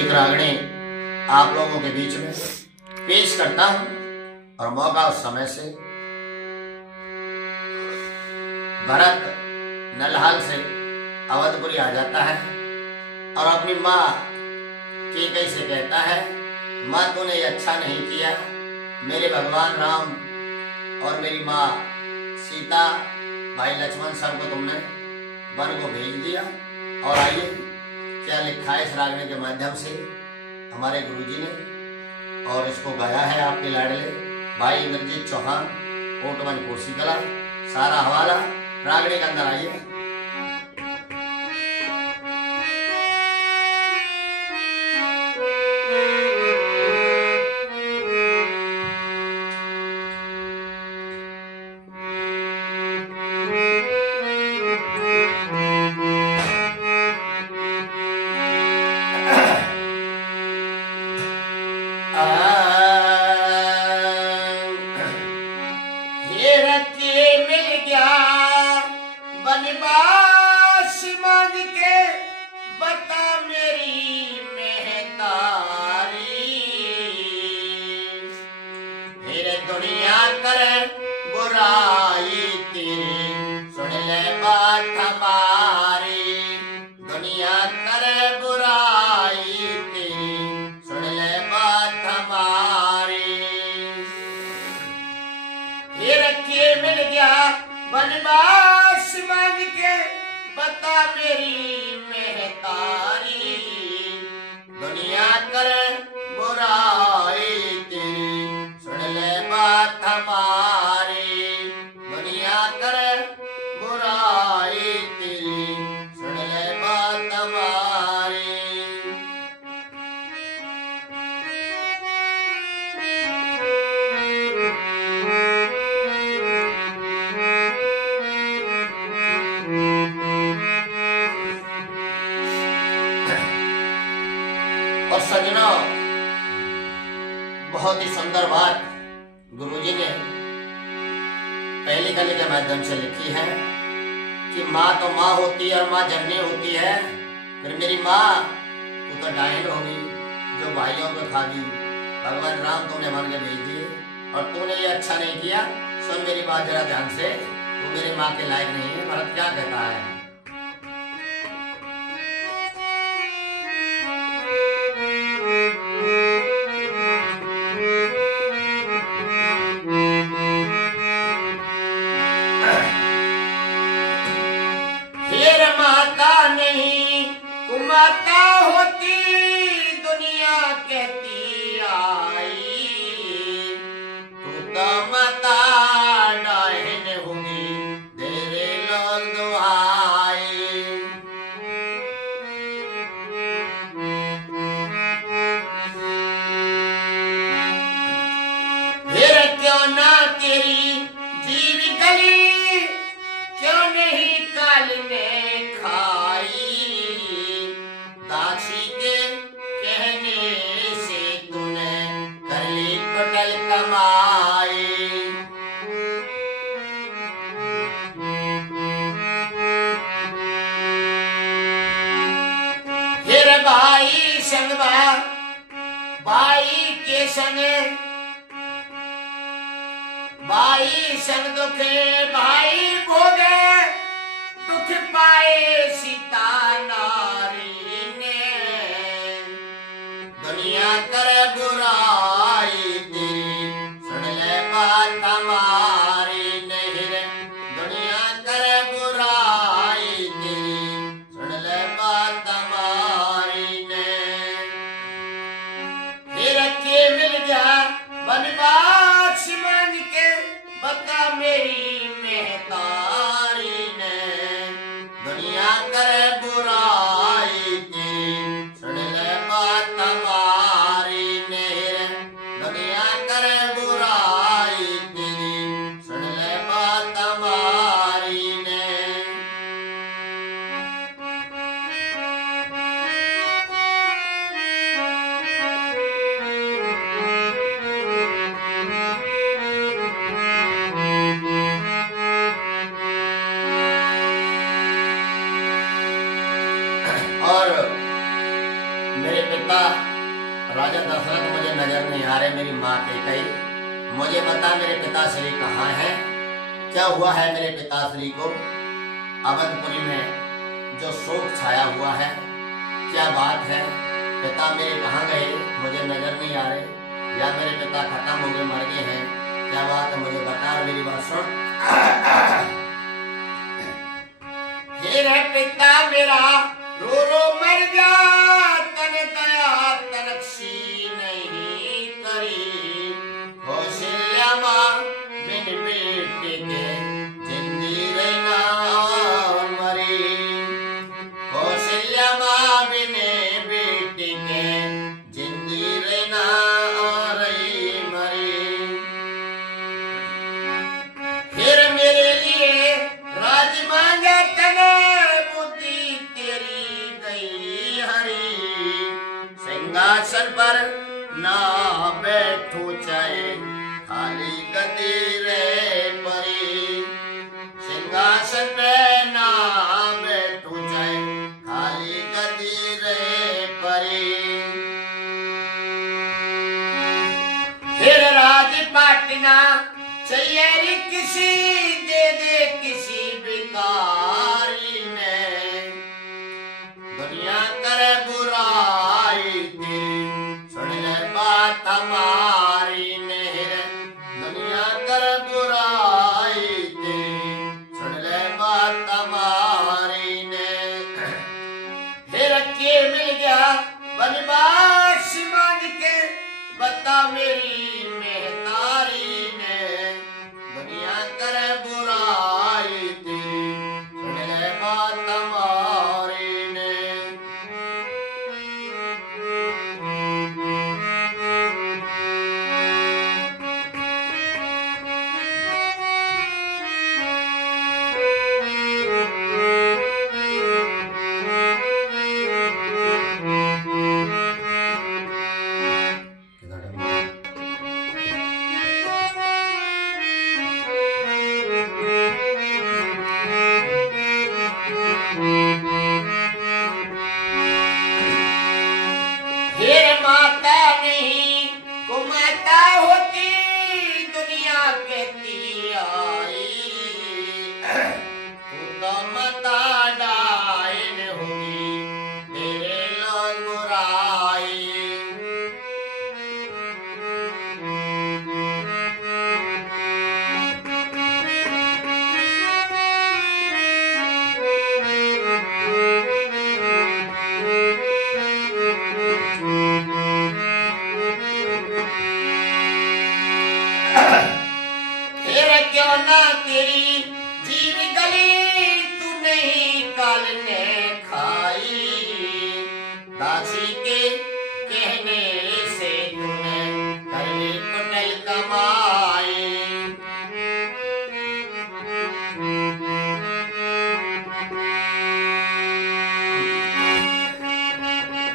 एक रागणी आप लोगों के बीच में पेश करता हूं और मौका उस समय से भरत नलहाल से अवधपुरी आ जाता है और अपनी माँ कैकेयी से कहता है, माँ तूने ये अच्छा नहीं किया, मेरे भगवान राम और मेरी माँ सीता, भाई लक्ष्मण सबको तुमने वन को भेज दिया। और आइए क्या लिखा है इस रागनी के माध्यम से हमारे गुरुजी ने, और इसको गाया है आपके लाडले भाई इंद्रजीत चौहान, कोटवन कोसीकला। सारा हवाला रागनी के अंदर आइए। बनवास मांग के बता मेरी महतारी, मेरे दुनिया करे बुराई तेरी, सुन ले बात हमारी। दुनिया करे बुराई तेरी, सुन ले बात हमारी। फिर के मिल गया बनवास मांग के बता मेरी महतारी, दुनिया करे बुराई तेरी, सुन ले बात हमारी। दुनिया करे बुराई तेरी, सुन ले बात हमारी। और सज्जनों, बहुत ही सुंदर बात गुरुजी ने पहली कली के माध्यम से लिखी है कि माँ तो माँ होती है और माँ जननी होती है, फिर मेरी माँ तू तो डायन होगी जो भाइयों को खागी। भगवान राम तूने वन में भेज दिए और तूने ये अच्छा नहीं किया। सुन मेरी बात जरा ध्यान से, तू मेरी माँ के लायक नहीं है। भरत क्या कहता है, माता नहीं कुमाता होती दुनिया कहती आई, तू तो माता डायन होगी तेरे लोग दुहाई। फिर क्यों ना तेरी जीव गली, क्यों नहीं काल में खाई, दासी के कहने से तूने कर ली कुटल कमाई। फिर भाई संग भाई के संग, भाई संग दुखे भाई भोगे, दुख पाए सीता नारी ने। दुनिया करे बुराई तेरी, सुन ले बात हमारी। नहीं रे दुनिया करे बुराई तेरी, सुन ले बात हमारी ने। फिर के मिल गया बनवास मांग के बता मेरी महतारी ने, दुनिया करे बुराई तेरी, सुन ले बात हमारी। नहीं रे मेरे पिता राजा दशरथ मुझे नजर नहीं आ रहे, मेरी माँ कैकेयी, मुझे बता मेरे पिताश्री कहाँ हैं, क्या हुआ है मेरे पिताश्री को? अवधपुरी में जो शोक छाया हुआ है, क्या बात है? पिता मेरे कहाँ गए, मुझे नजर नहीं आ रहे, या मेरे पिता खत्म हो गए, मर गए हैं, क्या बात है मुझे बता। और मेरी बात सुन। मेरे पिता मेरा रो रो मर जा, तन दया तनक्षी नहीं करी। कौशल्या माँ बिन बेटे के जिंदी रहना मरी। कौशल्या माँ बिन बेटे के जिंदी रहना रही मरी। फिर मेरे लिए राज मांगे तने, बुद्धि तेरी गई हरी। सिंहासन पर ना बैठो चाहे खाली गद्दी रे परी। सिंहासन पे ना बैठो चाहे खाली गद्दी रे परी। फिर राजपाटना चाहिए रे किसी, दे दे किसी भिखारी ने। दुनिया करे बुराई तेरी, सुन ले बात हमारी ने। दुनिया करे बुराई तेरी, सुन ले बात हमारी ने। फिर के मिल गया बनवास मांग के, बता मेरी महतारी ने। दुनिया करे बुराई तेरी, सुन ले बात हमारी ने। फिर माता नहीं कुमाता होती, दुनिया कहती आई। तू तो माता डायन होगी, तेरे लोग बुराई। फिर क्यों ना तेरी जीव गली, तू नहीं काल ने खाई। दासी के कहने से तूने कर ली कुटिल कमाई।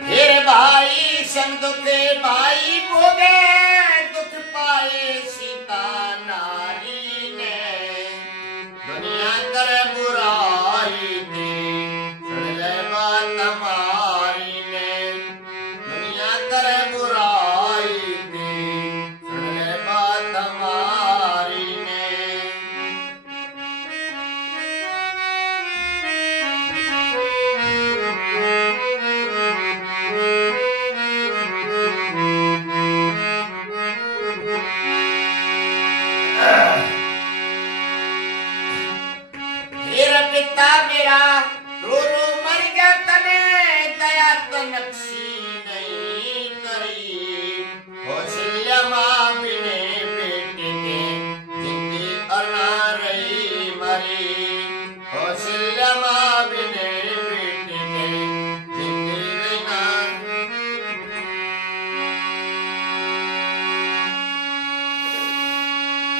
फिर भाई संग दुख भाई भोगे, दुख पाए सीता नारी ने। दुनिया करे बुराई तेरी, सुन ले बात हमारी ने। दुनिया करे बुराई तेरी, सुन ले बात हमारी ने। मेरा पिता मेरा रो रो मर गया, तने दया तनक्षी नहीं करी। कौशल्या माँ बिने बेटे के जिंदगी अना रही मरी। कौशल्या माँ बिने बेटे के जिंदगी रहना।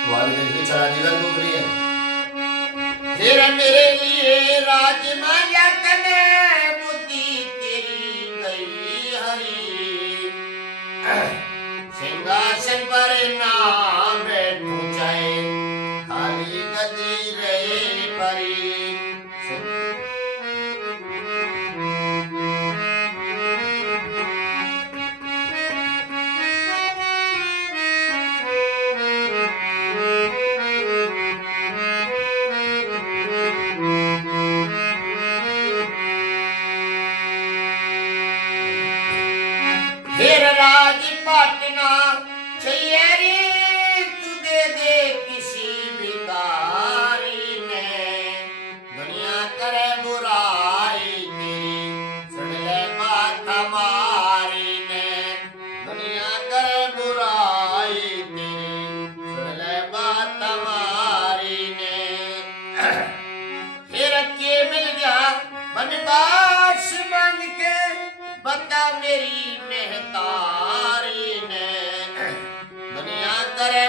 वाली देखिए चला जीवन गुजर रही है। फिर मेरे लिए राज मांगा तने, बुद्धि तेरी गई हरी। सिंहासन पर ना बैठो चाहे खाली गद्दी रहे परी।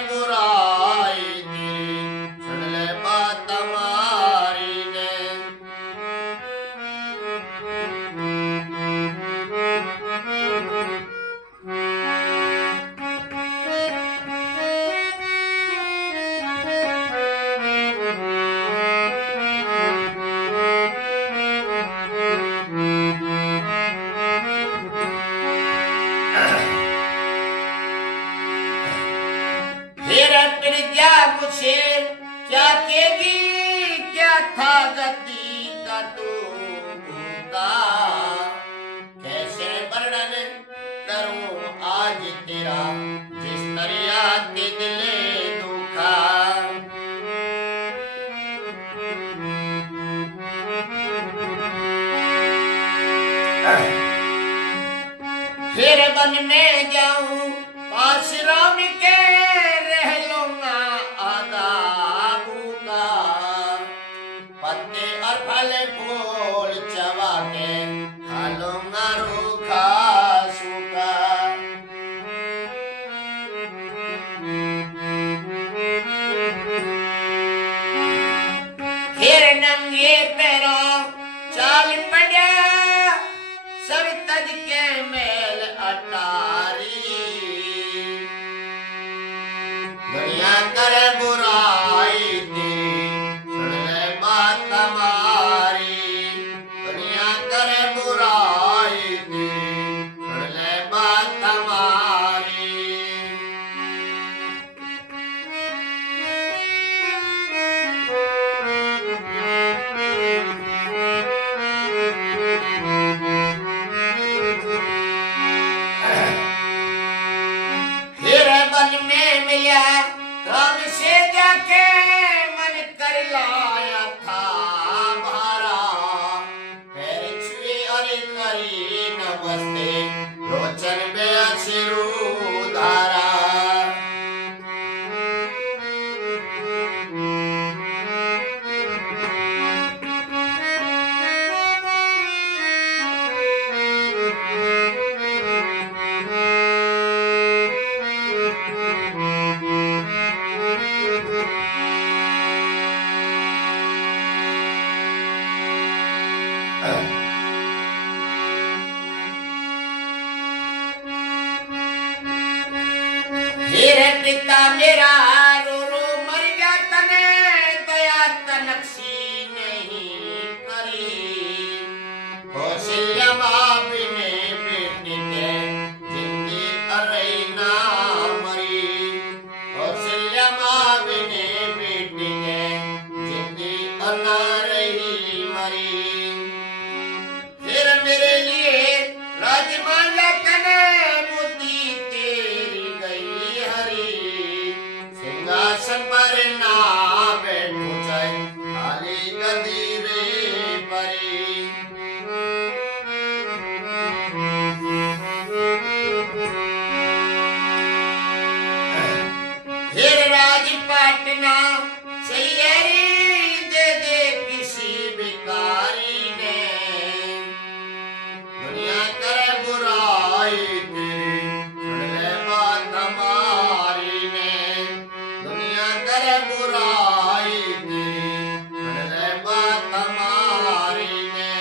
बुराई तेरी सुन ले बात हमारी ने। फिर क्या मुझे क्या कहेगी, क्या था गति का तू का, कैसे वर्णन करूं आज तेरा जिस दरिया के दिले दुखा। फिर वन में जाऊं पास राम के, रह लूंगा आदाबू का, पत्ते और फल फूल चबा के खा लूंगा रूखा सूखा। फिर नंगे पैरों चाल पड़ा, सर तज के मेल अटारी, दुनिया करे बुराई तेरी सुन ले बात हमारी, दुनिया करे बुराई तेरी सुन ले बात हमारी। फिर वन में मिला राम से जाके, मन कर लाया था भारा, पैर छुए और करी नमस्ते लोचन में अश्रु धारा। मेरे पिता मेरा रो रो मर गया तने, दया तनक्सी नहीं करी, कौशल्या माँ बिने बेटी के जिंदगी अरई ना मरी, कौशल्या माँ बिने बेटी के जिंदगी अनारही मरी। फिर मेरे लिए राजमाला तने बुद्धि तेरी गई हरी, सिंहासन पर ना बैठू जाए खाली गदी रे परी। फिर राजपाटना सैयरी दे दे किसी भिखारी ने, दुनिया करे बुराई तेरी सुन ले बात हमारी ने, दुनिया करे बुराई तेरी सुन ले बात हमारी ने।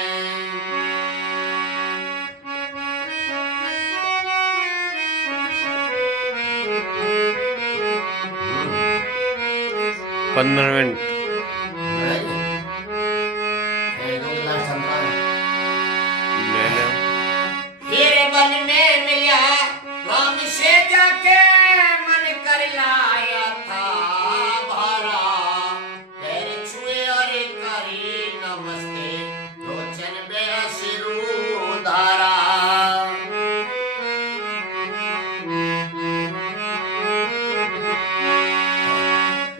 15 मिनट ले लो। फिर वन में मिला राम से जाके, मन कर लाया था भारा, पैर छुए और करी नमस्ते लोचन में अश्रु धारा।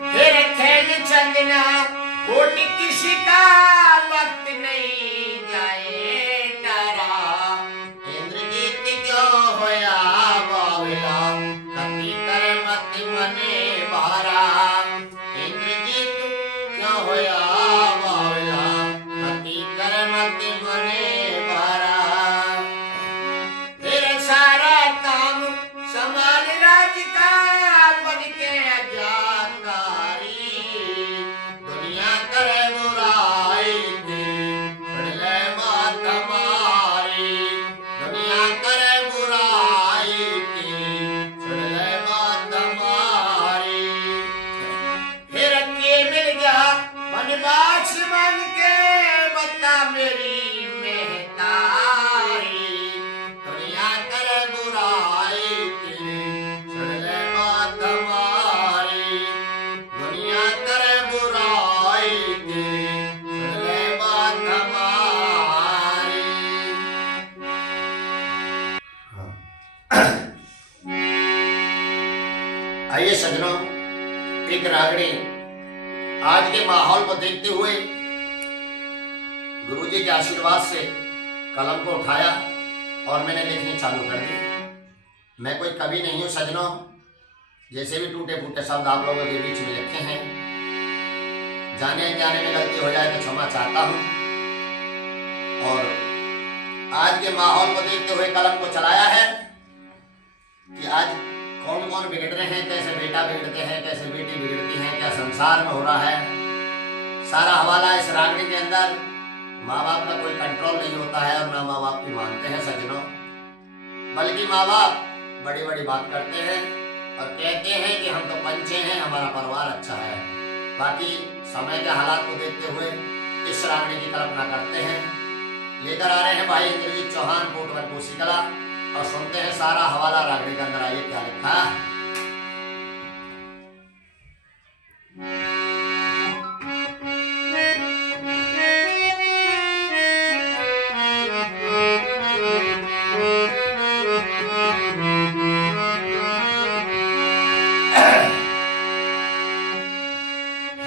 फिर खेल चंद आइए सज्जनों, एक रागड़ी आज के माहौल को देखते हुए गुरुजी के आशीर्वाद से कलम को उठाया और मैंने लिखनी चालू कर दी। मैं कोई कवि नहीं हूं सज्जनों, जैसे भी टूटे फूटे शब्द आप लोगों के बीच में लिखे हैं, जाने अनजाने में गलती हो जाए तो क्षमा चाहता हूं। और आज के माहौल को देखते हुए कलम को चलाया है कि आज कौन कौन बिगड़ रहे हैं, कैसे बेटा बिगड़ते हैं, कैसे बेटी बिगड़ती है, क्या संसार में हो रहा है। सारा हवाला इस रागड़ी के अंदर। माँ बाप का कोई कंट्रोल नहीं होता है और ना माँ बाप की मानते हैं सज्जनों, बल्कि माँ बाप बड़ी बड़ी बात करते हैं और कहते हैं कि हम तो पंचे हैं, हमारा परिवार अच्छा है। बाकी समय के हालात को देखते हुए इस रागड़ी की कल्पना करते हैं। लेकर आ रहे हैं भाई इंद्रजीत चौहान, कोटवर कोसी कला, और सुनते हैं सारा हवाला रागड़ी के अंदर। आइए क्या लिखा।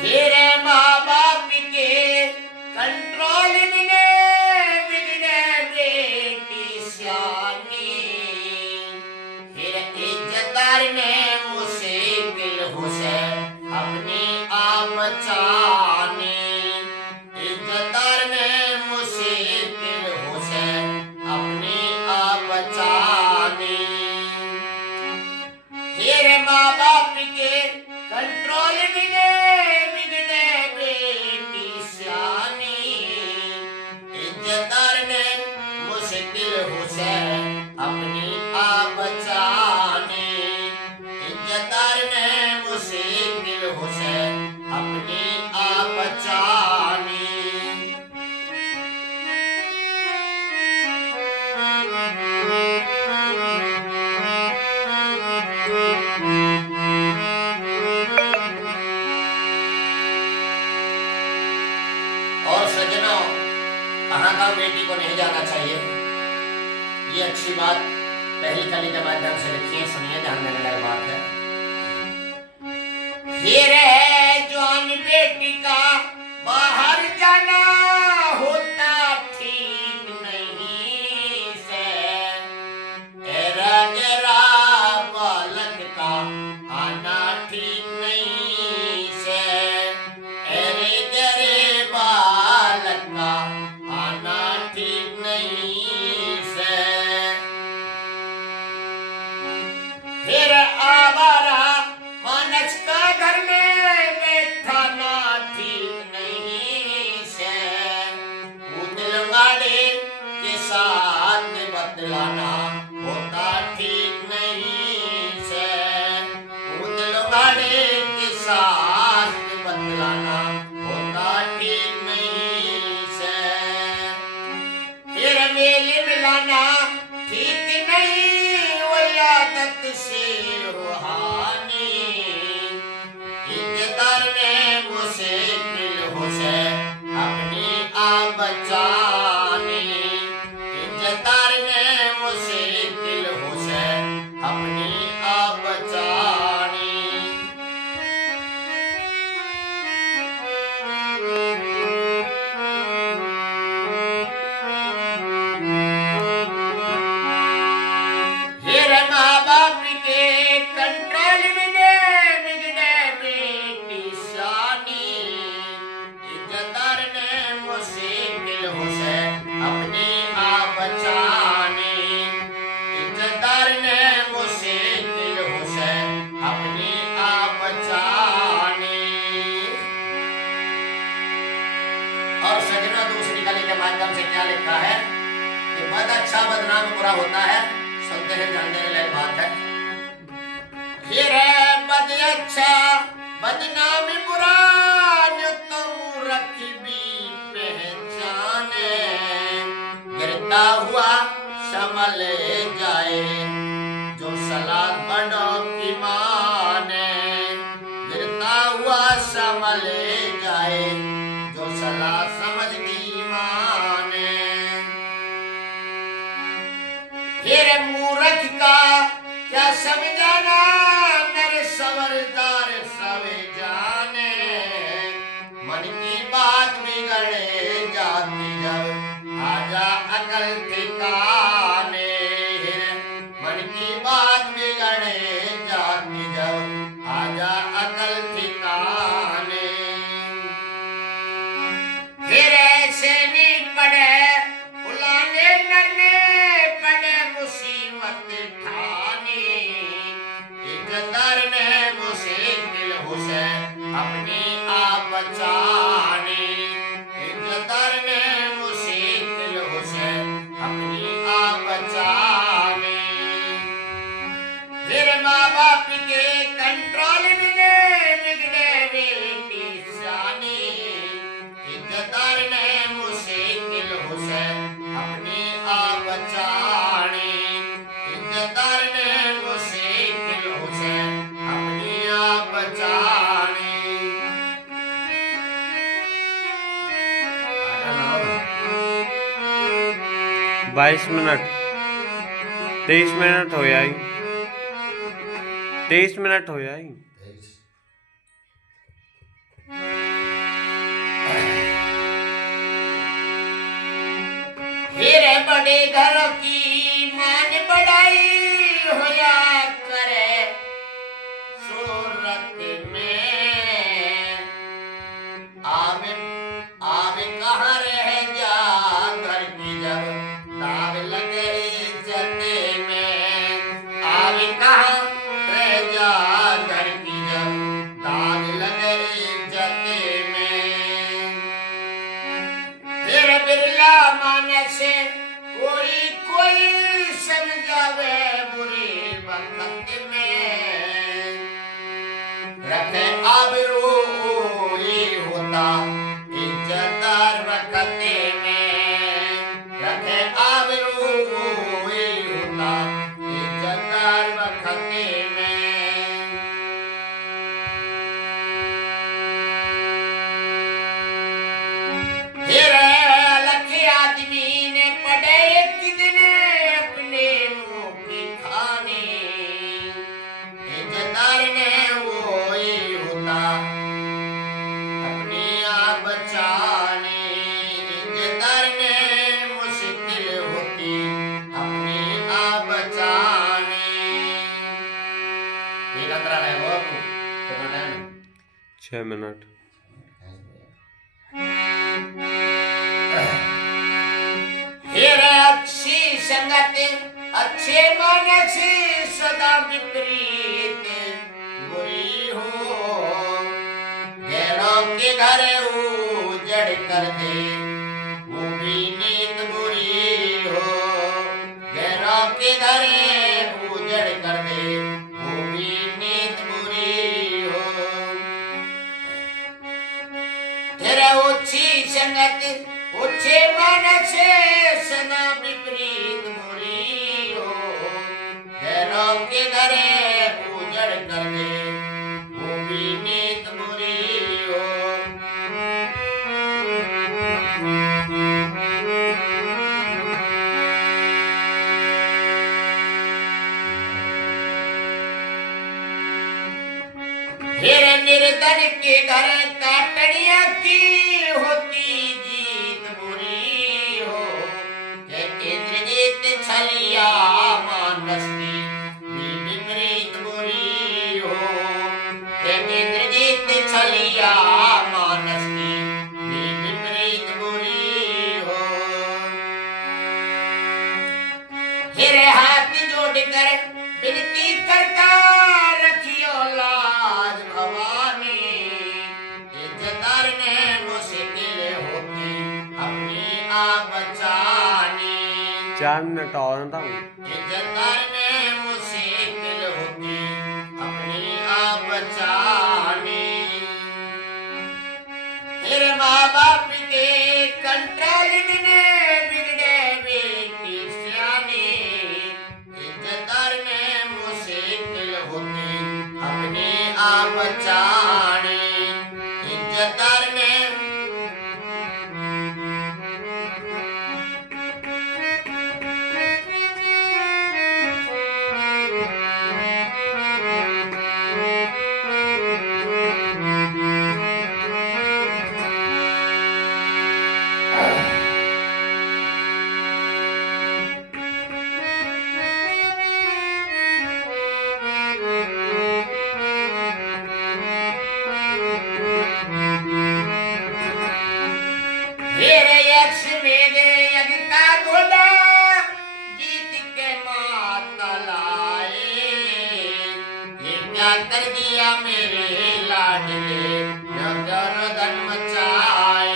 मेरे माँ बाप के कंट्रोल बिने बिगड़े बेटी सियानी, फिर इज्जतदार ने मुश्किल हुसे अपनी आप बचानी। इज्जतदार ने मुश्किल हुसे अपनी आप बचानी। फिर माँ बाप के कंट्रोल बिने बिगड़े बेटी सियानी, इज्जतदार ने मुश्किल हुसे अपनी आप बचानी। इज्जतदार ने मुश्किल हुसे अपनी आप बचानी। और सज्जनों, कहाँ कहाँ बेटी को नहीं जाना चाहिए, ये अच्छी बात पहली कली के माध्यम से लिखी है। सुनिए, ध्यान देने लायक बात है। फिर जवान बेटी का बाहर जाना होता ठीक नहीं से, एरा गरा बालक का आना ठीक नहीं से, एरे गरे बालक का आना ठीक नहीं से। फिर आवारा मानस का घर में बैठाना ठीक नहीं से, उदलगाड़े के साथ बतलाना होता ठीक नहीं से, उदलगाड़े के साथ बतलाना होता ठीक नहीं से। फिर मेल मिलाना ठीक नहीं, वही आदत से रूहानी। इज्जतदार ने मुश्किल हुसे अपनी आप बचानी। इज्जतदार ने मुश्किल हुसे अपनी आप बचानी। फिर माँ बाप के कंट्रोल बिने बिगड़े बेटी सियानी, इज्जतदार ने मुश्किल हुसे अपनी आप बचानी। इज्जतदार ने मुश्किल हुसे अपनी आप बचानी। और सज्जनों, दूसरी कली के माध्यम से क्या लिखा है कि बद अच्छा बदनाम बुरा होता है। सुनते हैं, ध्यान देने लायक बात है। फिर बद अच्छा बदनाम बुरा जो तुम रखबी पहचाने, गिरता हुआ संभल जाए जो सलाह बड़ों की माने। गिरता हुआ संभल जाए जो सलाह समझ की माने। फिर मूर्ख का क्या समझाना, नर सब समझदार सवे जाने, मन की बात बिगड़े जाती जब आजा अकल ठिकाने। मन की बात बिगड़े जाती जब आजा अकल ठिकाने। फिर ऐसे नहीं पड़े बुलाने नरने पड़े मुसीबत ठानी। इज्जतदार ने मुश्किल हुसे अपनी आप बचानी। इज्जतदार ने मुश्किल हुसे अपनी आप बचानी। फिर माँ बाप के कंट्रोल में बिगड़े बेटी सियानी। इज्जतदार ने मुश्किल हुसे अपनी आप बचानी। इज्जतदार ने मुश्किल हुसे अपनी आप बचानी। 22 मिनट 23 मिनट हो आई 23 मिनट हो आई। फिर बड़े घर की मान बढ़ाई होया करे सूरत में। आवे आवे कहाँ रह जा घर की जब दाग लगे इज्जत में। आवे कहाँ रह जा घर की जब दाग लगे इज्जत में। फिर बिरला मानस कोई कोई समझावे बुरी वक्त में। रखे आबरू ये होता इज्जतदार वक्त में। रखे आबरू ये होता इज्जतदार वक्त में। फिर अलग आदमी ने पड़े एक दिन अपने मुंह की खानी। इज्जतदार ने वो ही होता अपनी आप बचानी। इज्जतदार ने मुश्किल होती अपनी आप बचानी। ये अंतरा है वो कितना टाइम है? 6 मिनट। फिर अच्छी संगत अच्छे मानस सदा विपरीत बुरी हो। गैरों के घर उजड़ कर दे वो भी नीत बुरी हो। गैरों के घर उजड़ कर दे वो भी नीत बुरी हो। फिर ऊंची संगत ऊंचे मानस सदा विपरीत बुरी हो। गैरों के घर उजड़ कर दे वो भी नीत बुरी हो। फिर निर्धन के घर काटड़िया की होती जीत बुरी हो। के इंद्रजीत छलिया मानस की भी विपरीत बुरी हो। के इंद्रजीत छलिया मानस की भी विपरीत बुरी हो। फिर हाथ जोड़कर विनती करता रखियो लाज भवानी। इज्जतदार ने मुश्किल होती अपनी आप बचानी। 4 मिनट और था। इज्जतदार ने मुश्किल होती अपनी आप बचानी। फिर माँ बाप के कंट्रोल में बिगड़े बेटी सियानी। इज्जतदार ने मुश्किल होती अपनी आप बचानी। इज्जतदार ने क्या कर दिया मेरे लाडले, यो क्या रोदन मचाए।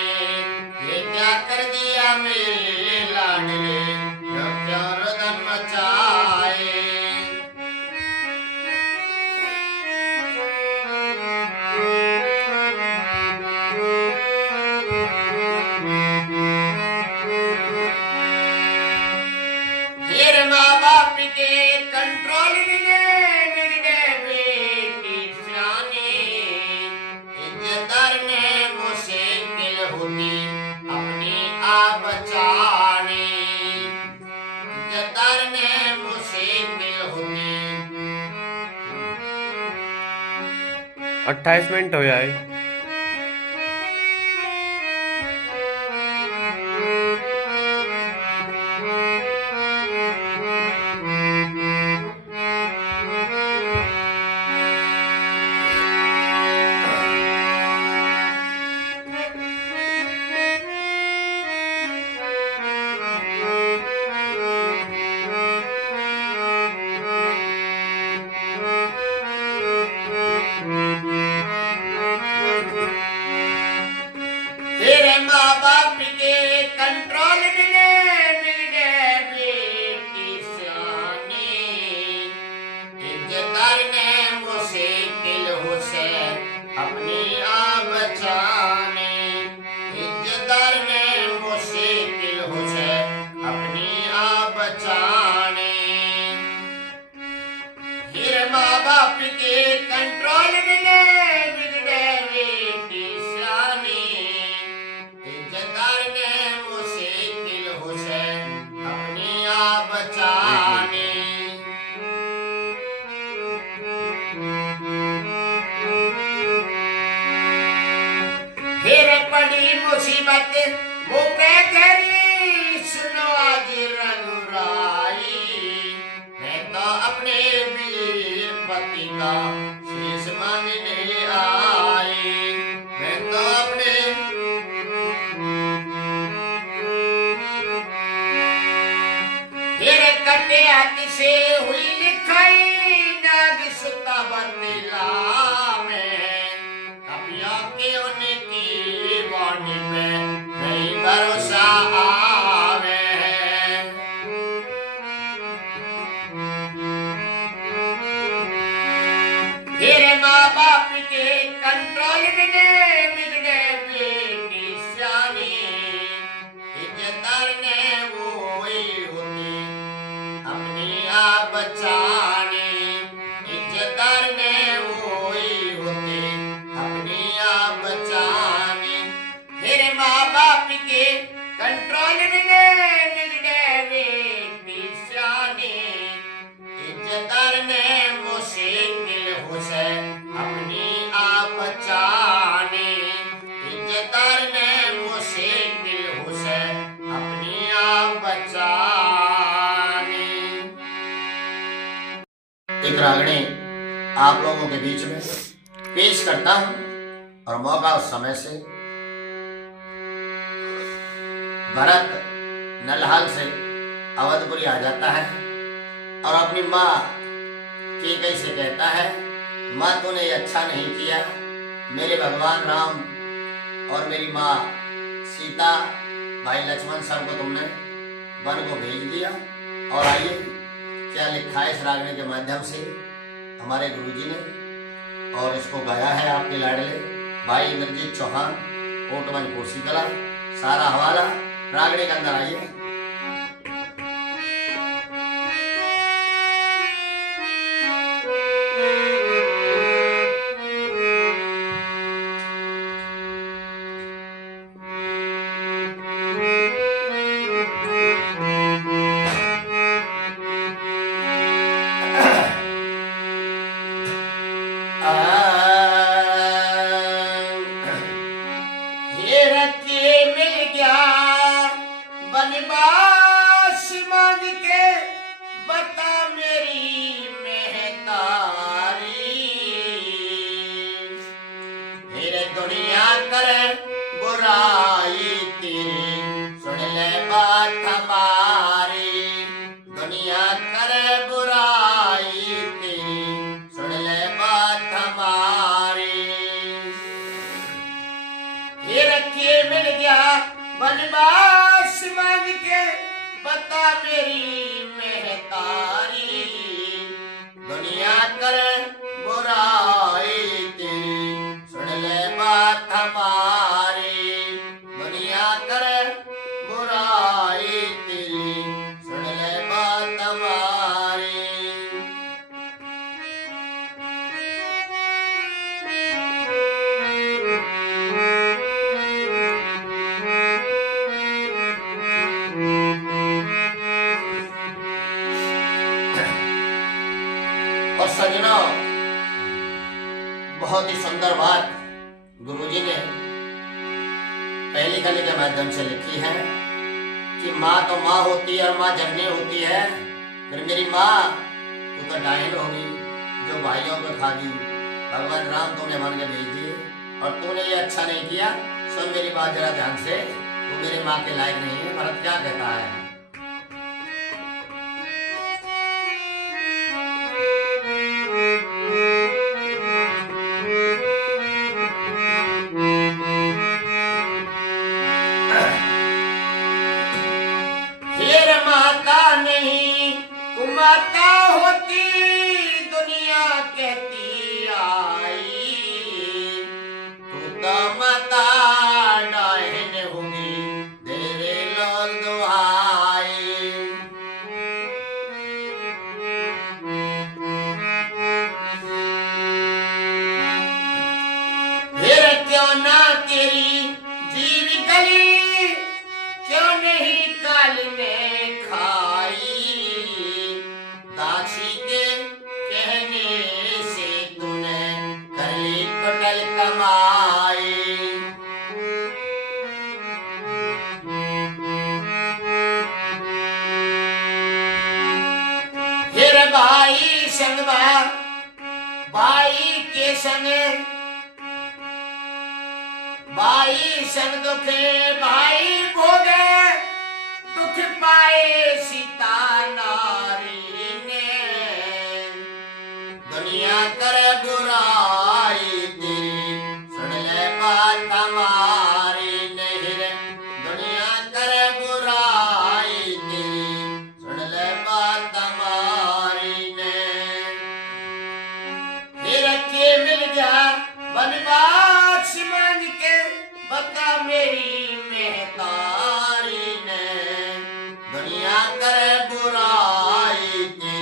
ये क्या कर दिया मेरे लाडले, यो क्या रोदन मचाए। फिर माँ बाप के कंट्रोल में बिगड़े बेटी सियानी, इज्जतदार ने मुश्किल होती अपनी आप बचानी। इज्जतदार ने मुश्किल होती। 28 मिनट हो जाए। फिर माँ बाप के कंट्रोल में बिगड़े बेटी सियानी, इज्जतदार ने मुश्किल हो से अपनी आप बचानी। इज्जतदार ने मुश्किल हो से अपनी आप बचानी। फिर माँ बाप के कंट्रोल में बिगड़े बेटी सियानी, इज्जतदार ने मुश्किल हो से अपनी आप बचानी। फिर पड़ी मुसीबत मुँह पे धरी, सुनो आज रघुराई। मैं तो अपने वीर पति का शीश मांगने आई। मैं तो अपने फिर कटे हाथ से हुई लिखाई, नाग सुता बतला में। कपियों के उनकी वाणी पे नहीं भरोसा आवे। फिर माँ बाप के कंट्रोल में बिगड़े बेटी सियानी, इज्जतदार ने वो ही होती अपनी आप बचानी। इज्जतदार ने वो ही होती अपनी आप बचानी। फिर माँ बाप के कंट्रोल में बिगड़े बेटी सियानी, इज्जतदार ने मुश्किल हो से अपनी आप बचानी। इज्जतदार ने मुश्किल हो से अपनी आप बचानी। एक रागनी आप लोगों के बीच में पेश करता हूं और मौका उस समय से भरत नलहाल से अवधपुरी आ जाता है और अपनी माँ कैकई से कहता है, माँ तूने ये अच्छा नहीं किया। मेरे भगवान राम और मेरी माँ सीता, भाई लक्ष्मण सबको तुमने वन को भेज दिया। और आइए क्या लिखा है इस रागनी के माध्यम से हमारे गुरुजी ने, और इसको गाया है आपके लाडले भाई इंद्रजीत चौहान, कोटवन कोसी कला। सारा हवाला रागनी के अंदर आइए। ये रत्ती मिल गया बनवा और सजनों, बहुत ही सुंदर बात गुरुजी ने पहली कली के माध्यम से लिखी है कि माँ तो माँ होती है, माँ जननी होती है, फिर मेरी माँ तू तो डायन होगी जो भाइयों को खा दी। भगवान राम तूने मन के भेज दिए और तूने ये अच्छा नहीं किया। सुन मेरी बात जरा ध्यान से, तू मेरी माँ के लायक नहीं है। भरत क्या कहता है? फिर माता नहीं कुमाता होती, दुनिया कहती आई, तू तो माता डायन होगी, तेरे लोल दुहाई। फिर क्यों ना तेरी जीव गली, क्यों नहीं काल में खाई, दासी के कहने से तूने कर ली कुटल कमाई। फिर भाई संग भाई के संग, भाई संग दुखे भाई भोगे, दुख पाए सीता नारी ने, दुनिया करे बुराई तेरी, सुन ले बात हमारी नहीं रे, दुनिया करे बुराई तेरी, सुन ले बात हमारी ने। फिर के मिल गया बनवास मांग के, बता मेरी महतारी ने, दुनिया करे बुराई की,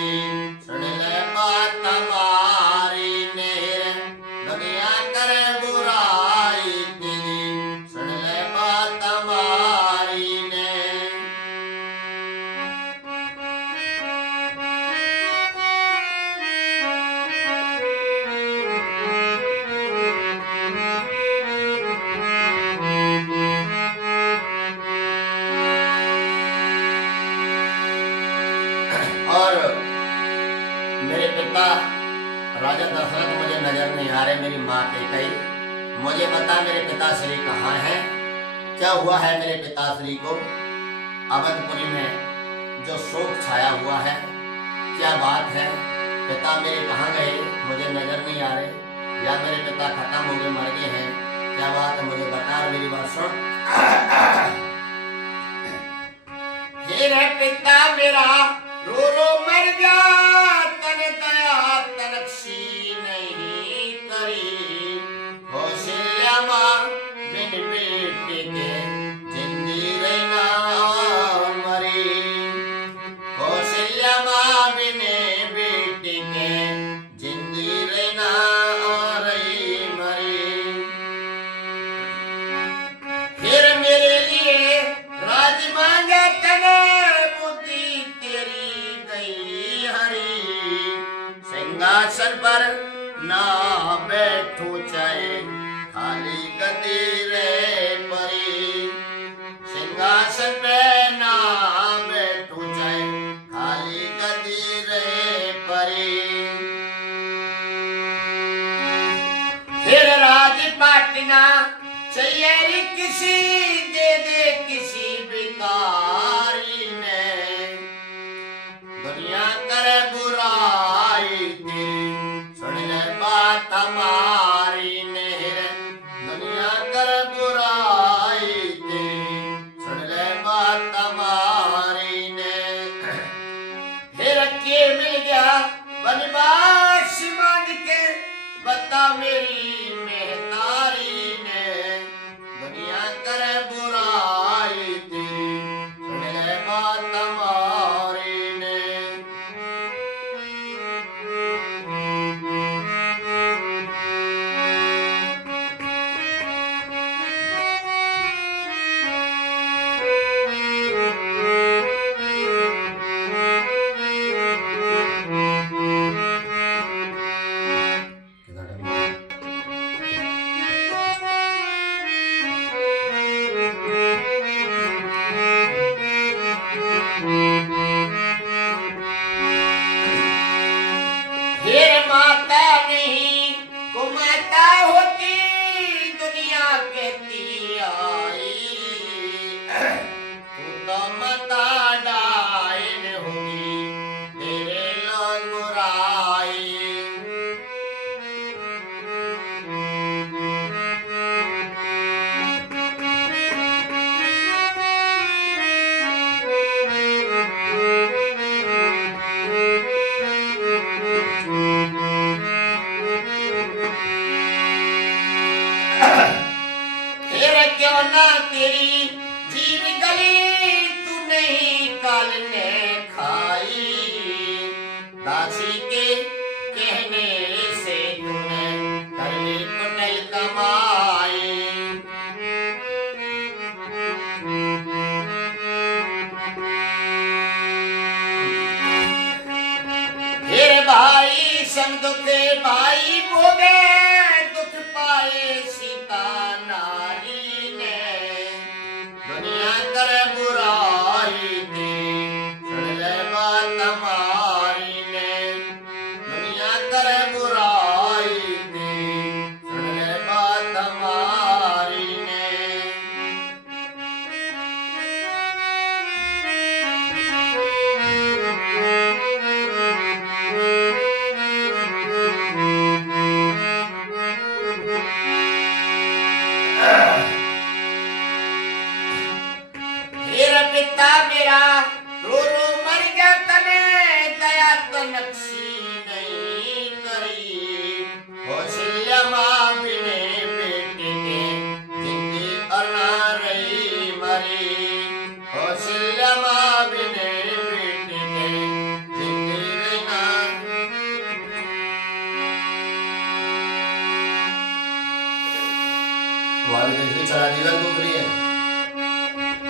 सुन ले बात हमारी ने, दुनिया करे बुराई की, सुन ले बात हमारी ने। और मेरे पिता राजा दशरथ मुझे नजर नहीं आ रहे, मेरी माँ के कई मुझे बता मेरे पिताश्री कहाँ है? क्या हुआ है मेरे पिताश्री को? अवधपुरी में जो शोक छाया हुआ है, क्या बात है? पिता मेरे कहाँ गए? मुझे नजर नहीं आ रहे, या मेरे पिता खत्म हो गए, मर गए हैं? क्या बात है मुझे बता, मेरी बात सुन। फिर पिता मेरा रो रो मर गया, तन दया तनक्षी नहीं करी, कौशल्या माँ बिन बेटे के जिंदी रहना मरी, कौशल्या माँ बिन बेटे के जिंदी रहना रही मरी। फिर मेरे लिए राज मांगे तने, बुद्धि तेरी गई हरी, सिंहासन पर ना बैठू चाहे खाली गद्दी रे परी, सिंहासन पे ना बैठू चाहे खाली गद्दी रे परी। फिर राज पाटना चाहिए रे किसी, दे दे किसी भिखारी ने, दुनिया करे बुराई तेरी, सुन ले बात हमारी ने, दुनिया करे बुराई तेरी, सुन ले बात हमारी ने। फिर के मिल गया बनवास मांग के, बता मेरी महतारी ने, दुनिया करे बुराई तेरी, सुन ले बात हमारी ने। तेरी जीव गली तू नहीं काल ने खाई, दासी के कहने से तूने कर ली कुटिल कमाई। फिर भाई संग दुख भाई भोगे, दुख पाए सीता नारी ने, दुनिया कर बुराई दी सुन ले बात हमारी ने, दुनिया कर बुराई दी सुन ले बात हमारी ने। मेरा पिता मेरा रो रो मर गया, तने दया तो नक्शी नहीं करी, कौशल्या माँ बिने बेटे के जिंदगी और ना रही मरी, कौशल्या माँ बिने बेटे के जिंदगी ना। तुम्हारी देखी चला जीवन दूसरी है।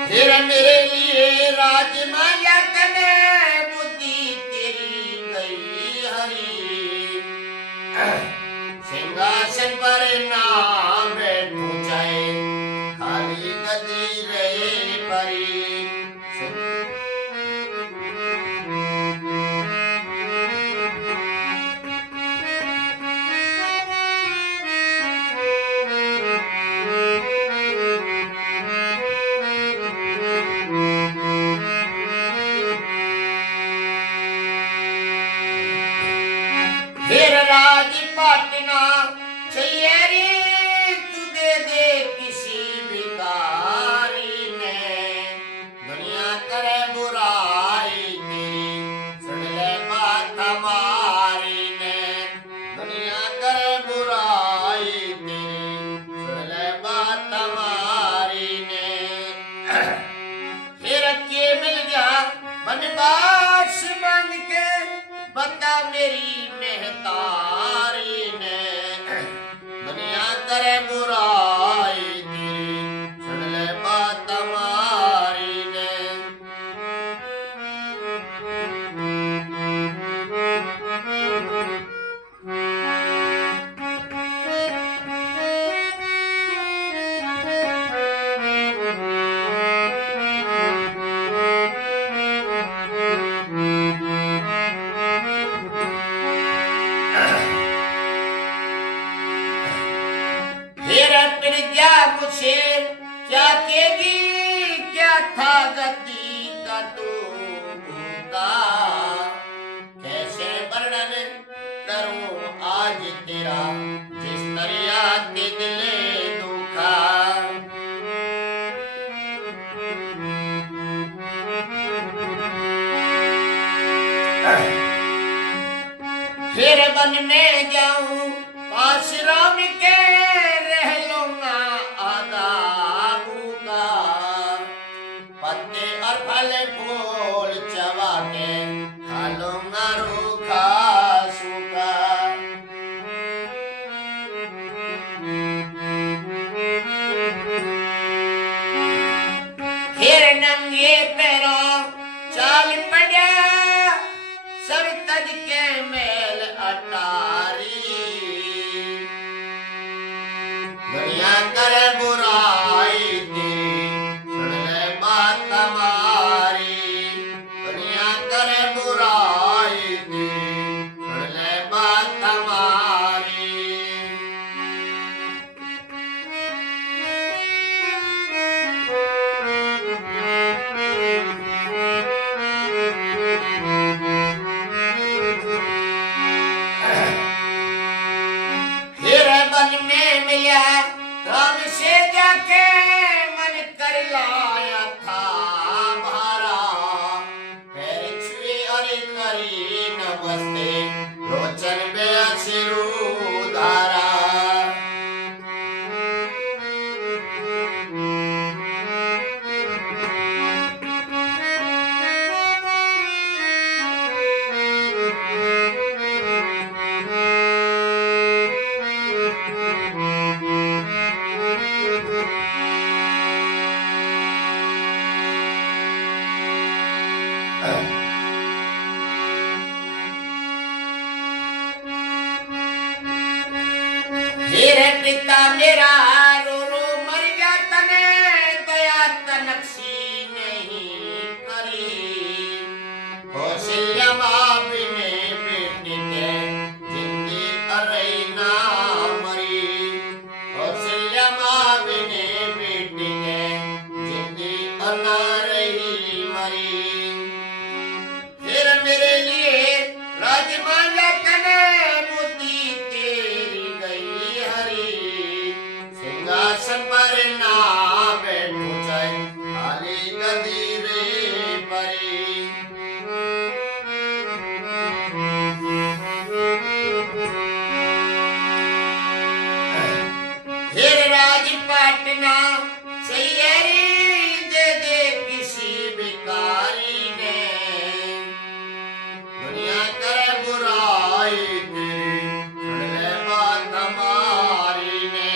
फिर मेरे लिए राजमाया कने बुद्धि तेरी गई हरी, सिंहासन पर ना बैठू चाहे खाली गदी रहे परी। फिर राज पाटना चाहिए रे तू दे दे किसी भिखारी ने, दुनिया करे बुराई तेरी सुन ले बात हमारी ने, दुनिया करे बुराई तेरी सुन ले बात हमारी ने। फिर के मिल जा बनवास मांग के बता मेरी मेहतारी ने, दुनिया करे बुराई तेरी सुन ले बात हमारी ने। फिर प्रज्ञा मुझे क्या कहेगी, क्या था गति का तू का, कैसे वर्णन करूं आज तेरा जिस दरिया के दिले दुखा। फिर वन में जाऊं पास राम के, रह लूंगा आदाबू का, पत्ते और फल फूल चबा के खा लूंगा रूखा सूखा। फिर नंगे पैरों चाल पड़ा सर तज के मेल अटारी, दुनिया करे बुराई तेरी सुन ले बात हमारी, दुनिया करे बुराई तेरी सुन ले बात हमारी। फिर वन में मिला राम से जाके मन कर लाया था भारा, पैर छुए अरे करी नमस्ते लोचन में अश्रु धारा। मेरे पिता मेरा रो रो मर गया तने दया तनक्सी नहीं करी कौशल्या माँ बिने बेटी के जिंदगी अरे ना मरी कौशल्या माँ बिने बेटी के जिंदगी अना रही मरी फिर मेरे लिए राजमाला तने बुद्धि तेरी गई हरी सिंहासन पर ना बैठू चाहे खाली गदी रे परी फिर राजपाटना सैयरी दे दे किसी भिखारी ने दुनिया करे बुराई तेरी सुन ले बात हमारी ने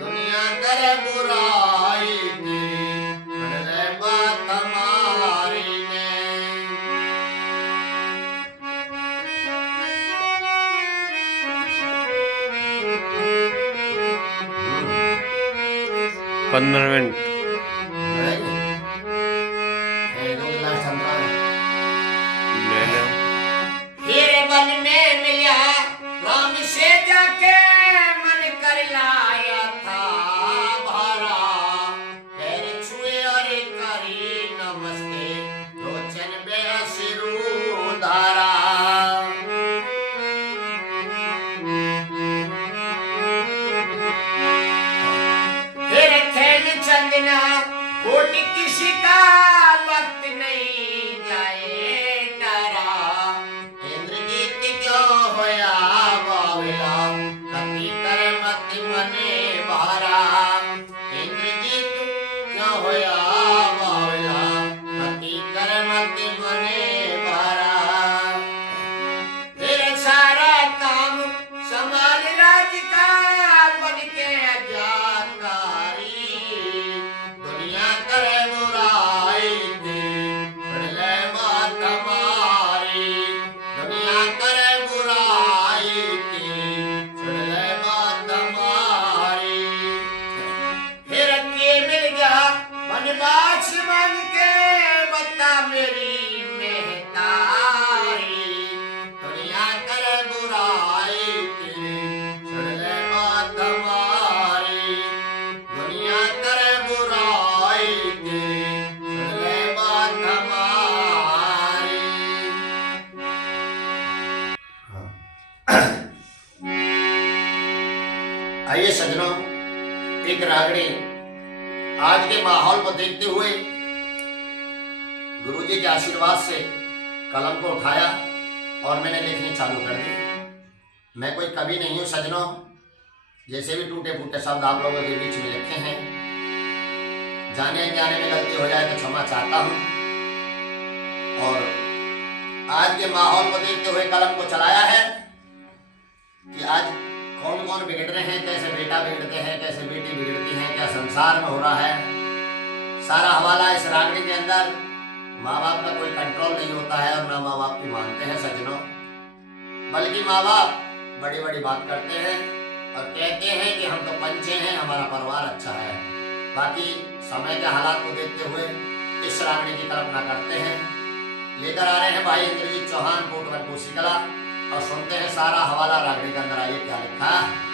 दुनिया करे बुराई तेरी सुन ले बात हमारी ने 15 मिनट ले ले फिर वन में मिला राम से जाके मन कर लाया था भारा पैर छुए और करी नमस्ते लोचन बेसिरू धारा फिर खेल चंदना कोटि किसी का वक्त नहीं जाए डरा इंद्रजीत क्यों होया बावला कति कर मत मने भारा इंद्रजीत क्यों होया बावला कति कर मत मने भारा फिर सारा काम समाज राज का बन के आजाकारी दुनिया करे बुराई तेरी सुन ले बात हमारी दुनिया करे बुराई तेरी सुन ले बात हमारी फिर के मिल गया वनवास मांग के बता मेरी मेहतारी दुनिया करे बुराई तेरी सुन ले बात हमारी दुनिया करे बुराई तेरी सुन ले बात हमारी आइए सज्जनों, एक रागड़ी आज के माहौल को देखते हुए गुरुजी के आशीर्वाद से कलम को उठाया और मैंने लिखनी चालू कर दी। मैं कोई कवि नहीं हूँ सज्जनों, जैसे भी टूटे फूटे शब्द आप लोगों के बीच में लिखे हैं, जाने अनजाने में गलती हो जाए तो क्षमा चाहता हूँ। और आज के माहौल को देखते हुए कलम को चलाया है कि आज कौन कौन बिगड़ रहे हैं, कैसे बेटा बिगड़ते हैं, कैसे बेटी बिगड़ती है, क्या संसार में हो रहा है। सारा हवाला इस रागड़ी के अंदर। माँ बाप का कोई कंट्रोल नहीं होता है और ना माँ बाप की मानते हैं सज्जनों, बल्कि माँ बाप बड़ी बड़ी बात करते हैं और कहते हैं कि हम तो पंचे हैं, हमारा परिवार अच्छा है। बाकी समय के हालात को देखते हुए इस रागड़ी की कल्पना करते हैं। लेकर आ रहे हैं भाई इंद्रजीत चौहान, कोटवर कोसीकला, और सुनते हैं सारा हवाला रागड़ी के अंदर। आइए क्या लिखा है।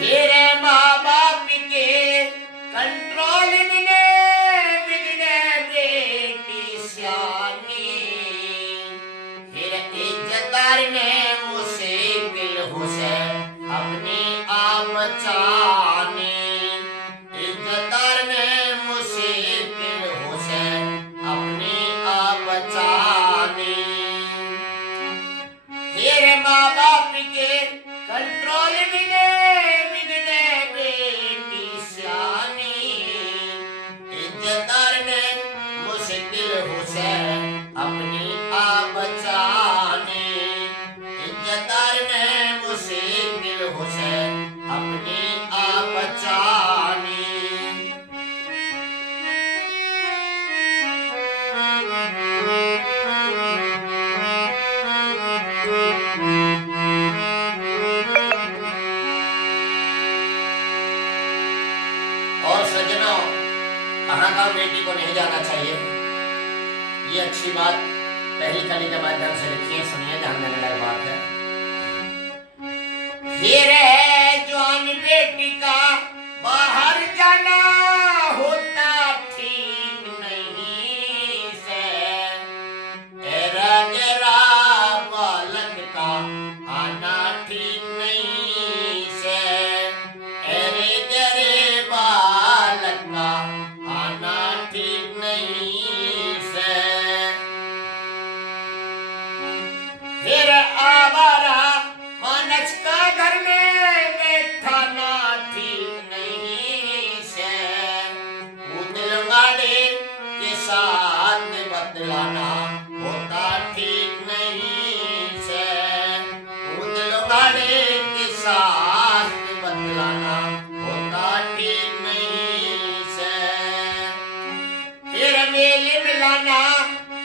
मेरे माँ बाप के कंट्रोल में बिगड़े बेटी सियानी फिर इज्जतदार ने मुश्किल हुसे अपनी आप बचानी इज्जतदार ने मुश्किल हुसे अपनी आप बचानी फिर माँ बाप के कंट्रोल में बिगड़े बेटी सियानी इज्जतदार ने मुश्किल हुसे अपनी आप बचानी पहली कली के माध्यम से लिखिए, सुनिए, ध्यान देने लायक बात है। फिर है जवान बेटी का बाहर जाना होता ठीक नहीं से, एरा गरा बालक का आना ठीक नहीं से, एरे गरे बालक का आना ठीक नहीं से। फिर आवारा मानस का घर में बैठा ना ठीक नहीं से, उदलवाड़े के साथ बतलाना होता ठीक नहीं से, उदलवाड़े के साथ बतलाना होता ठीक नहीं से। फिर मेल मिलाना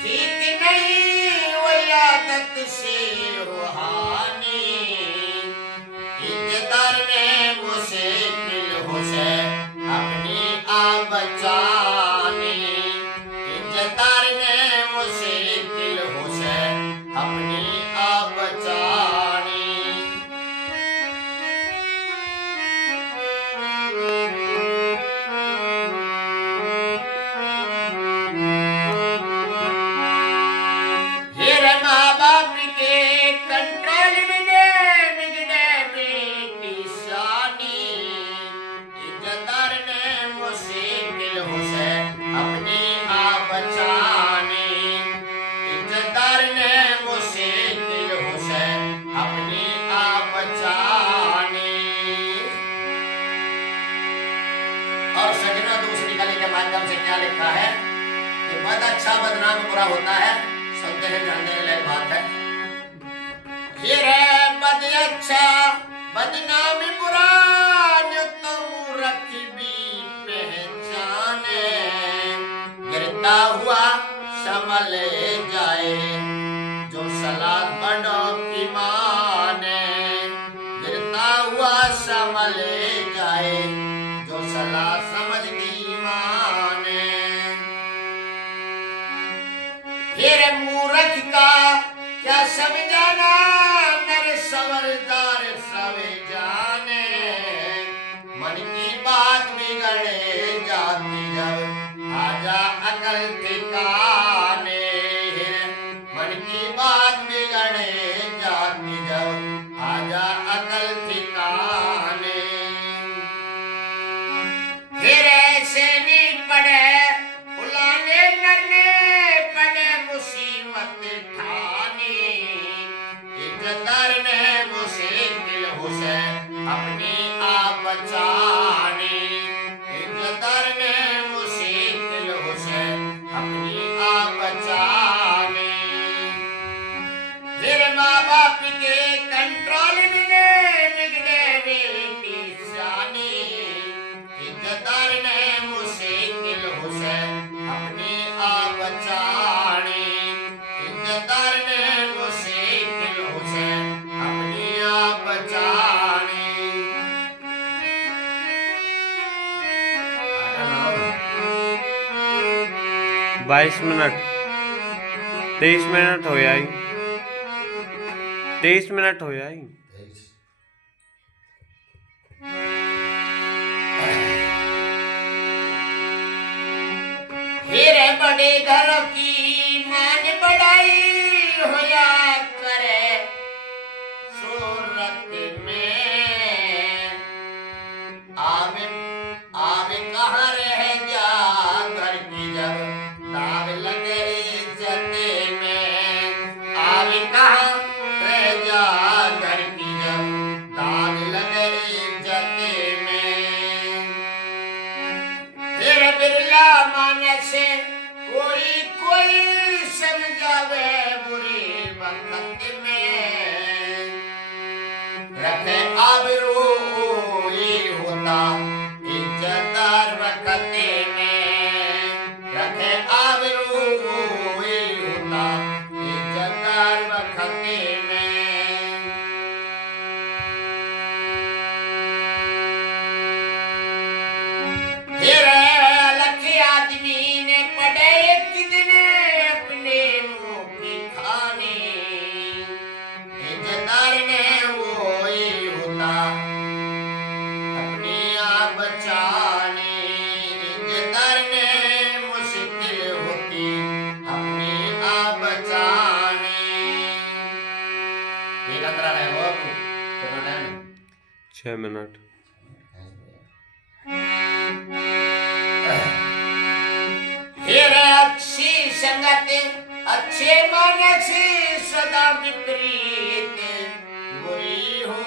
ठीक नहीं, वो आदत से हो हानि, इज्जतदार ने मुश्किल हो से अपनी आप बचानी, इज्जतदार ने मुश्किल हो से अपनी आप बचानी। फिर माँ बाप के कंट्रोल में बिगड़े बेटी शानी, इज्जतदार ने मुश्किल हो से अपनी आप बचानी, इज्जतदार ने मुश्किल हो से अपनी आप बचानी। और सजना दूसरी कली के माध्यम से क्या लिखा है कि बद अच्छा बदनाम बुरा होता है। सुनते हैं, ध्यान देने लायक बात है। फिर है बद अच्छा बदनाम बुरा, जो तुम रखबी पहचाने, गिरता हुआ संभल जाए जो सलाह बड़ों की माने, गिरता हुआ संभल जाए जो सलाह समझ की माने। फिर मूर्ख का क्या समझाना, नर समझदार सब जाने, मन की बात बिगड़े जाती जब आजा अकल ठिकाने, मन की बात बिगड़े जाती जब आजा अकल ठिकाने। फिर ऐसे नहीं पड़े बुलाने नरने पड़े मुसीबत ठानी, इज्जतदार ने मुश्किल हो से अपनी आप बचानी, इज्जतदार ने मुश्किल हो से अपनी आप बचानी। फिर माँ बाप के कंट्रोल में बिगड़े बेटी शानी, इज्जतदार ने मुश्किल हो से अपनी आप बचानी, इज्जतदार ने मुश्किल हो से अपनी आप बचानी। 22 मिनट 23 मिनट हो जाई, 23 मिनट हो जाई। फिर बड़े घर की मान बढ़ाई होया करे सूरत में, आवे आवे कहाँ रह जा घर की जब दाग लगे इज्जत में, आवे कहाँ रह जा घर की जब दाग लगे इज्जत में। फिर बिरला मानस कोई कोई समझावे बुरी वक्त में, रखे आबरू ये होता इज्जतदार वक्त में, रखे आबरू ये होता इज्जतदार वक्त अंदर रहे हो कितना टाइम 6 मिनट। फिर अच्छी संगत अच्छे मन से सदा विपरीत बुरी हो,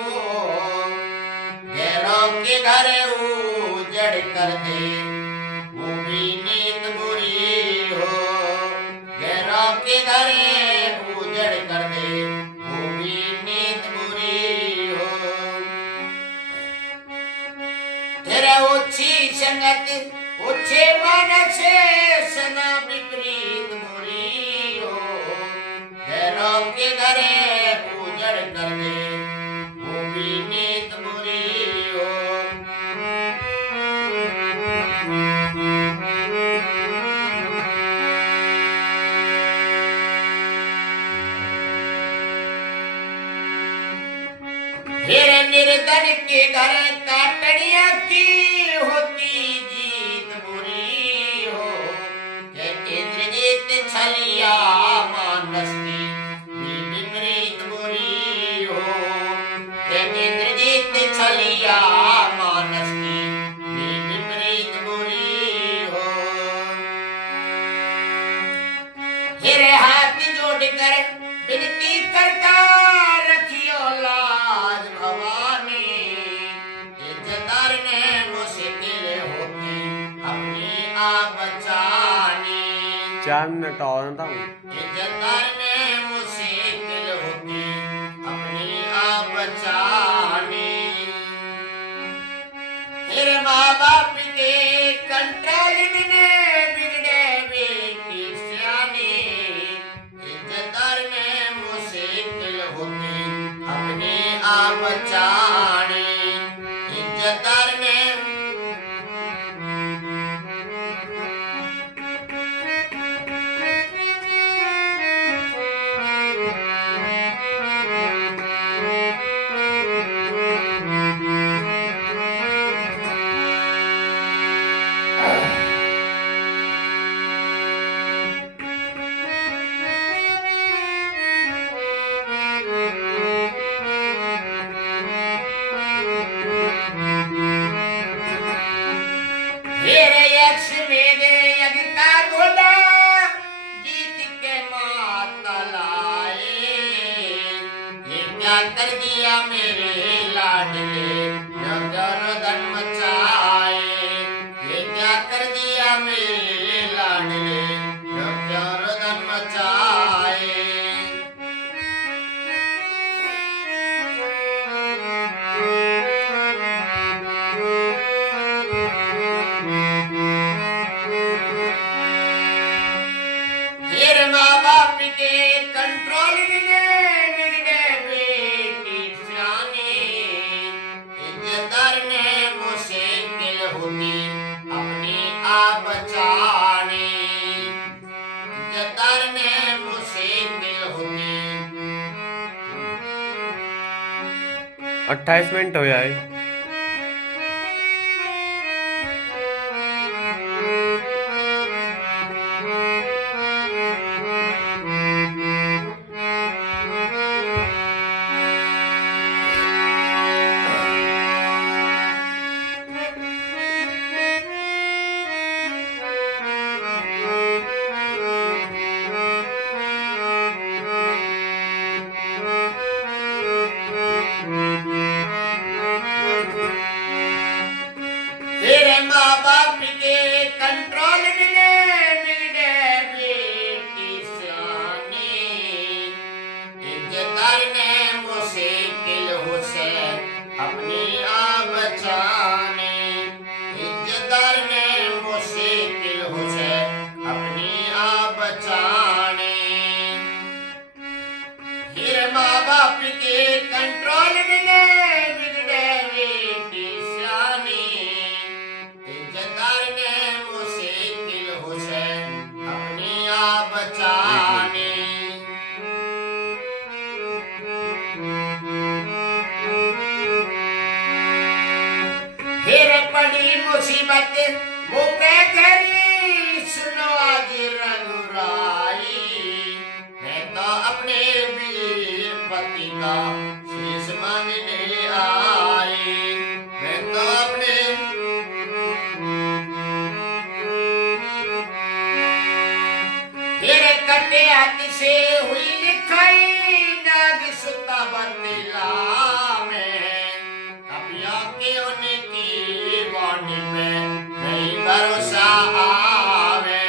गैरों के घर उजड़ कर दे वो भी नीत बुरी हो, गैरों के घर उजड़ कर दे वो भी नीत बुरी हो। तेरा ऊंची संगत ऊंचे मन से सना विपरीत बुरी हो, गैरों के घरे उजड़ कर दे वो भी नीत बुरी हो। फिर निर्धन के घर काटड़िया की होती जीत बुरी हो, के इंद्रजीत छलिया मानस की भी विपरीत बुरी हो, के इंद्रजीत छलिया मानस की भी विपरीत बुरी हो। फिर हाथ जोड़कर विनती करता रखियो लाज भवानी, इज्जतदार ने मुश्किल होती अपनी आप बचानी, 4 मिनट और था। इज्जतदार ने मुश्किल होती अपनी आप बचानी। फिर माँ बाप के कंट्रोल में बिगड़े बेटी सियानी, इज्जतदार ने मुश्किल होती अपने आप बचानी, इज्जतदार ने मेरे यक्ष मेरे यज्ञ का घोड़ा जीत के माता लाए, ये क्या कर दिया मेरे लाडले गर्दन मचाए, ये क्या कर दिया मेरे लाडले गर्दन मचाए। फिर माँ बाप के कंट्रोल में बिगड़े बेटी सियानी, इज्जतदार ने मुश्किल होती अपनी आप बचानी, इज्जतदार ने मुश्किल होती। 28 मिनट हो जाए। तेरे माँ बाप के कंट्रोल में बिगड़े बेटी सियानी, इज्जतदार ने मुश्किल हो से अपनी आप बचानी, इज्जतदार ने मुश्किल हो से अपनी आप बचानी। फिर माँ बाप के कंट्रोल में बिगड़े बेटी सियानी, इज्जतदार ने मुश्किल हो से अपनी आप बचानी। फिर पड़ी मुसीबत वो पे घरी सुनो आज रघुराई, मैं तो अपने वीर पति का शीश मांगने आई। मैं तो अपने फिर कटे हाथ से हुई लिखाई नाग सुता बंदिला में। कपिया के उनकी वाणी पे नहीं भरोसा आवे।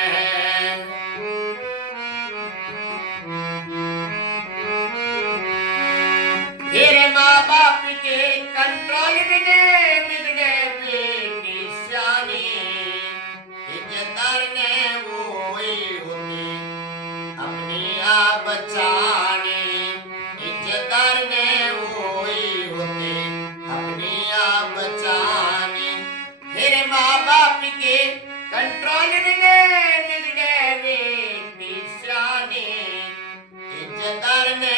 फिर माँ बाप के कंट्रोल में बिगड़े बेटी सियानी। इज्जतदार ने वो ही होती अपनी आप बचानी। इज्जतदार ने वो ही होती अपनी आप बचानी। फिर माँ बाप के कंट्रोल में बिगड़े बेटी सियानी। इज्जतदार ने